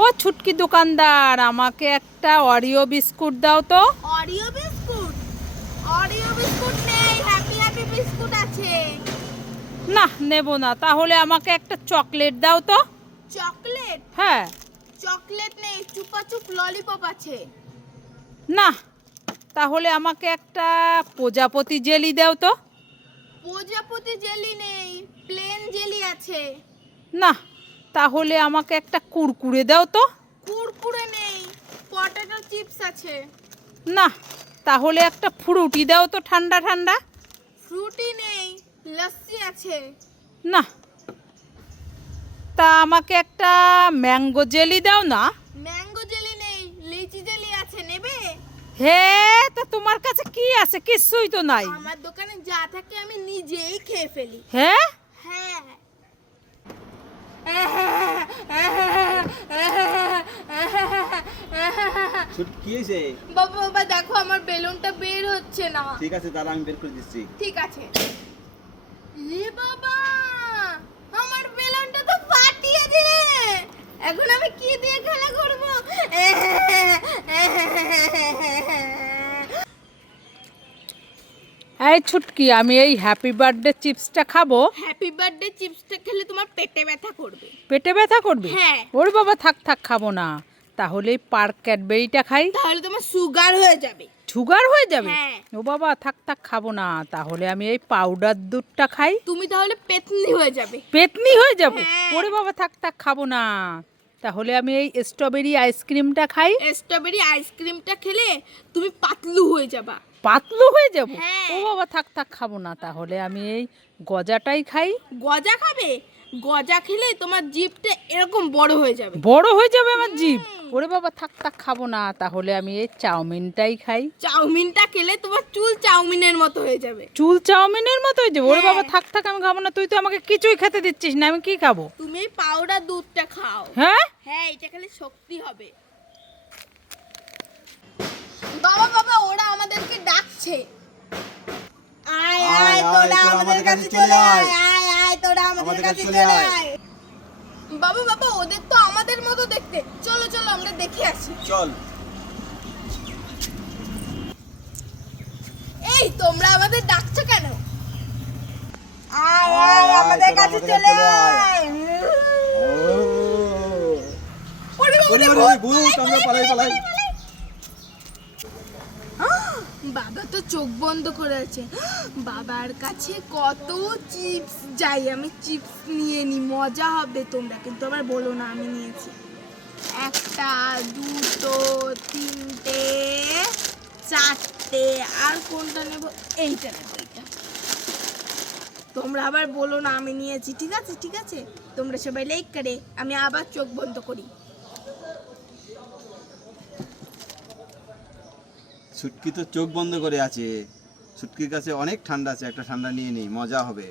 ও ছুটকি দোকানদার, আমাকে একটা অরিও বিস্কুট দাও তো। Oreo biscuit? অরিও বিস্কুট নেই, হ্যাপি হ্যাপি বিস্কুট আছে। না, নেব না। তাহলে আমাকে একটা চকলেট দাও তো। চকলেট? হ্যাঁ। চকলেট নেই, চুপাচুপ ললিপপ আছে। না, তাহলে আমাকে একটা প্রজাপতি জেলি দাও তো। প্রজাপতি জেলি নেই, প্লেন জেলি আছে। না, তাহলে আমাকে একটা কুরকুরে দাও তো। কুরকুরে নেই, পটেটো চিপস আছে। না, তাহলে একটা ফ্রুটি দাও তো, ঠান্ডা ঠান্ডা। ফ্রুটি নেই, লস্যি আছে। না, তা আমাকে একটা ম্যাঙ্গো জেলি দাও না। ম্যাঙ্গো জেলি নেই, লিচি জেলি আছে, নেবে? হে, তা তোমার কাছে কি আছে? কিছুই তো নাই। আমার দোকানে যা থাকে আমি নিজেই খেয়ে ফেলি। হ্যাঁ, হ্যাঁ। কি হয়েছে? বাবা বাবা দেখো, আমার বেলুনটা বের হচ্ছে না। ঠিক আছে, দাঁড়া, আমি বের করে দিচ্ছি। ঠিক আছে। এ বাবা, আমার বেলুনটা তো ফাটিয়ে দিলে। এখন আমি কি দিয়ে খেলা করব? এই ছুটকি, আমি এই হ্যাপি বার্থডে চিপসটা খাবো। হ্যাপি বার্থডে চিপসটা খেলে তোমার পেটে ব্যথা করবে। পেটে ব্যথা করবে? হ্যাঁ। ওরে বাবা, থাক থাক, খাবো না। তাহলে এই পার্ক ক্যাডবেরিটা খাই। তাহলে তোমার সুগার হয়ে যাবে। সুগার হয়ে যাবে? হ্যাঁ। ও বাবা, থাক থাক, খাবো না। তাহলে আমি এই পাউডার দুধটা খাই। তুমি তাহলে পেতনি হয়ে যাবে। পেতনি হয়ে যাব? হ্যাঁ। ওরে বাবা, থাক থাক, খাবো না। তাহলে আমি এই স্ট্রবেরি আইসক্রিমটা খাই। স্ট্রবেরি আইসক্রিমটা খেলে তুমি পাতলু হয়ে যাবা। পাতলু হয়ে যাব? হ্যাঁ। ও বাবা, থাক থাক, খাবো না। তাহলে আমি এই গজাটাই খাই। গজা খাবে? গজা খেলে তোমার জিভটা এরকম বড় হয়ে যাবে। বড় হয়ে যাবে আমার জিভ? ওরে বাবা, থাক থাক, খাবো না। তাহলে আমি এই চাউমিনটাই খাই। চাউমিনটা খেলে তোমার চুল চাউমিনের মতো হয়ে যাবে। চুল চাউমিনের মতো হয়ে যাবে? ওরে হ্যাঁ। বাবা, থাক থাক, আমি খাবো না। তুই তো আমাকে কিছুই খেতে দিচ্ছিস না, আমি কি খাবো? তুমি এই পাউডার দুধটা খাও। হ্যাঁ। হ্যাঁ, এটা খেলে শক্তি হবে। বাবা বাবা, ওরা আমাদেরকে ডাকছে। আয় আয়, তোরা আমাদের কাছে চলে আয়। আয় আয়, তোরা আমাদের কাছে চলে আয়। বাবা বাবা, ওদের তো আমাদের মতো দেখতে। চলো চলো, আমরা দেখে আসি। চল। এই, তোমরা আমাদের ডাকছো কেন? আয় আয়, আমাদের কাছে চলে আয়। ওরে ওরে বাবা, ওরে, ভূত, আমরা পালাই পালাই। বাবা তো চোখ বন্ধ করে আছে। বাবার কাছে কত চিপস, যাই আমি চিপস নিয়ে নি, মজা হবে। তোমরা কিন্তু আবার বলো না আমি নিয়েছি। একটা, দুটো, তিনটে, চারটে, আর কোনটা নেব? এইটা নেব, এইটা। তোমরা আবার বলো না আমি নিয়েছি। ঠিক আছে ঠিক আছে, তোমরা সবাই লাইক করে। আমি আবার চোখ বন্ধ করি। ছুটকি তো চোখ বন্ধ করে আছে। ছুটকির কাছে অনেক ঠান্ডা আছে, একটা ঠান্ডা নিয়ে নেই, মজা হবে।